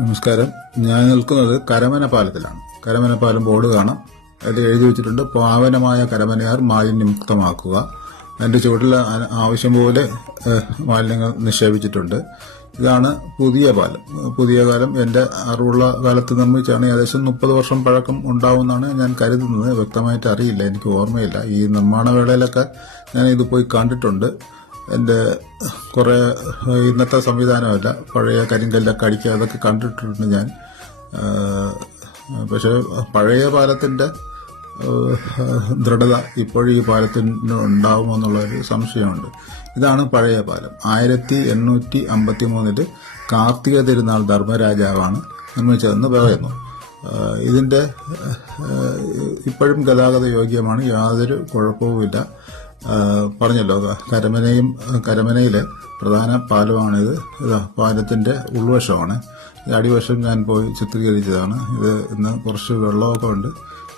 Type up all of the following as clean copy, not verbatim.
നമസ്കാരം. ഞാൻ നിൽക്കുന്നത് കരമന പാലത്തിലാണ്. കരമന പാലം ബോർഡ് കാണാം. അതിൽ എഴുതി വെച്ചിട്ടുണ്ട്, പാവനമായ കരമനയാർ മാലിന്യമുക്തമാക്കുക. അതിന്റെ ചുവട്ടിൽ ആവശ്യം പോലെ മാലിന്യങ്ങൾ നിക്ഷേപിച്ചിട്ടുണ്ട്. ഇതാണ് പുതിയ പാലം. പുതിയ കാലം എന്റെ അറിവുള്ള കാലത്ത് നിർമ്മിച്ചാണ്. ഏകദേശം 30 വർഷം പഴക്കം ഉണ്ടാവുമെന്നാണ് ഞാൻ കരുതുന്നത്. വ്യക്തമായിട്ട് അറിയില്ല, എനിക്ക് ഓർമ്മയില്ല. ഈ നിർമ്മാണ വേളയിലൊക്കെ ഞാൻ ഇത് പോയി കണ്ടിട്ടുണ്ട്. എൻ്റെ കുറേ ഇന്നത്തെ സംവിധാനമല്ല, പഴയ കരിങ്കല്ലൊക്കെ അടിക്കുക, അതൊക്കെ കണ്ടിട്ടുണ്ട് ഞാൻ. പക്ഷെ പഴയ പാലത്തിൻ്റെ ദൃഢത ഇപ്പോഴും ഈ പാലത്തിന് ഉണ്ടാവുമോ എന്നുള്ളൊരു സംശയമുണ്ട്. ഇതാണ് പഴയ പാലം. 1853 കാർത്തിക തിരുനാൾ ധർമ്മരാജാവാണ് നിർമ്മിച്ചതെന്ന് പറയുന്നു. ഇതിൻ്റെ ഇപ്പോഴും ഗതാഗത യോഗ്യമാണ്, യാതൊരു കുഴപ്പവുമില്ല. പറഞ്ഞല്ലോ, കരമനയിലെ പ്രധാന പാലമാണിത്. ഇതാ പാലത്തിന്റെ ഉൾവശമാണ്. അടിവശം ഞാൻ പോയി ചിത്രീകരിച്ചതാണ്. ഇത് ഇന്ന് കുറച്ച് വെള്ളമൊക്കെ ഉണ്ട്.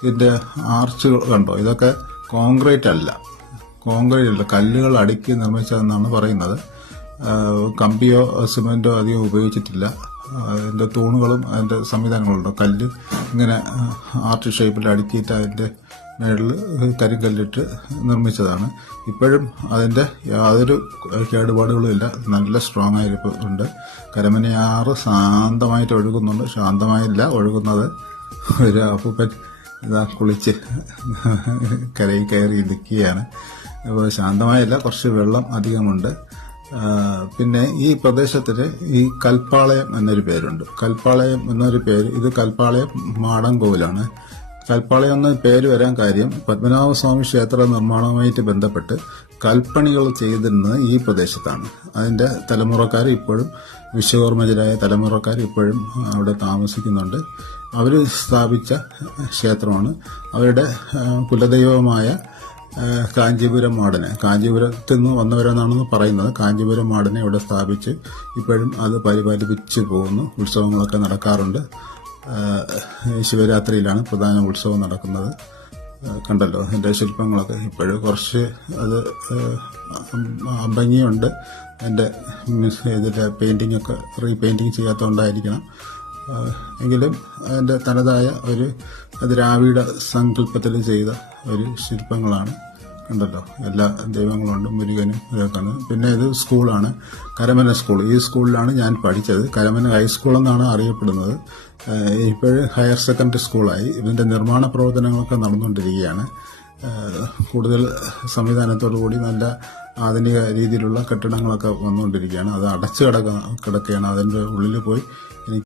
ഇതിന്റെ ആർച്ചുകൾ കണ്ടോ, ഇതൊക്കെ കോൺക്രീറ്റ് അല്ല, കല്ലുകൾ അടുക്കി നിർമ്മിച്ചതെന്നാണ് പറയുന്നത്. കമ്പിയോ സിമെന്റോ അധികം ഉപയോഗിച്ചിട്ടില്ല. അതിന്റെ തൂണുകളും അതിന്റെ സംവിധാനങ്ങളുണ്ടോ, കല്ല് ഇങ്ങനെ ആർച്ച് ഷേപ്പിൽ അടുക്കിയിട്ട് അതിന്റെ മേളിൽ കരിങ്കല്ലിട്ട് നിർമ്മിച്ചതാണ്. ഇപ്പോഴും അതിന്റെ യാതൊരു കേടുപാടുകളും ഇല്ല, നല്ല സ്ട്രോങ് ആയിട്ടുണ്ട്. കരമനയാറ് ശാന്തമായിട്ട് ഒഴുകുന്നുണ്ട്. ശാന്തമായില്ല ഒഴുകുന്നത്. ഒരു അപ്പൂപ്പൻ ഇതാ കുളിച്ച് കരയിൽ കയറി നിൽക്കുകയാണ്. അപ്പോൾ ശാന്തമായില്ല, കുറച്ച് വെള്ളം അധികമുണ്ട്. പിന്നെ ഈ പ്രദേശത്തിന് ഈ കൽപ്പാളയം എന്നൊരു പേരുണ്ട്. കൽപ്പാളയം എന്നൊരു പേര്, ഇത് കൽപ്പാളയം മാടൻകോവിലാണ്. കൽപ്പാളയം എന്ന പേര് വരാൻ കാര്യം, പത്മനാഭസ്വാമി ക്ഷേത്ര നിർമ്മാണവുമായിട്ട് ബന്ധപ്പെട്ട് കൽപ്പണികൾ ചെയ്തിരുന്നത് ഈ പ്രദേശത്താണ്. അതിന്റെ തലമുറക്കാർ ഇപ്പോഴും, വിശ്വകർമ്മജരായ തലമുറക്കാർ ഇപ്പോഴും അവിടെ താമസിക്കുന്നുണ്ട്. അവർ സ്ഥാപിച്ച ക്ഷേത്രമാണ്. അവരുടെ കുലദൈവമായ കാഞ്ചീപുരം മാടനെ, കാഞ്ചീപുരത്തിൽ നിന്ന് വന്നവരെന്നാണെന്ന് പറയുന്നത്, കാഞ്ചീപുരം മാടനെ ഇവിടെ സ്ഥാപിച്ച് ഇപ്പോഴും അത് പരിപാലിപ്പിച്ചു പോകുന്നു. ഉത്സവങ്ങളൊക്കെ നടക്കാറുണ്ട്. ശിവരാത്രിയിലാണ് പ്രധാന ഉത്സവം നടക്കുന്നത്. കണ്ടല്ലോ എൻ്റെ ശില്പങ്ങളൊക്കെ. ഇപ്പോഴും കുറച്ച് അത് ഭംഗിയുണ്ട്. എൻ്റെ ഇതിൻ്റെ പെയിന്റിംഗ് ഒക്കെ റീപെയിന്റിങ് ചെയ്യാത്തതുകൊണ്ടായിരിക്കണം. എങ്കിലും അതിൻ്റെ തനതായ ഒരു ദ്രാവിഡ സങ്കല്പത്തിൽ ചെയ്ത ഒരു ശില്പങ്ങളാണ്. കണ്ടല്ലോ, എല്ലാ ദൈവങ്ങളുണ്ട്, മുരുകനും ഇതൊക്കെയാണ്. പിന്നെ ഇത് സ്കൂളാണ്, കരമന സ്കൂൾ. ഈ സ്കൂളിലാണ് ഞാൻ പഠിച്ചത്. കരമന ഹൈസ്കൂൾ എന്നാണ് അറിയപ്പെടുന്നത്. ഇപ്പോഴും ഹയർ സെക്കൻഡറി സ്കൂളായി. ഇതിന്റെ നിർമ്മാണ പ്രവർത്തനങ്ങളൊക്കെ നടന്നുകൊണ്ടിരിക്കുകയാണ്. കൂടുതൽ സംവിധാനത്തോടു കൂടി നല്ല ആധുനിക രീതിയിലുള്ള കെട്ടിടങ്ങളൊക്കെ വന്നുകൊണ്ടിരിക്കുകയാണ്. അത് അടച്ചു കിടക്കുകയാണ്. അതിന്റെ ഉള്ളിൽ പോയി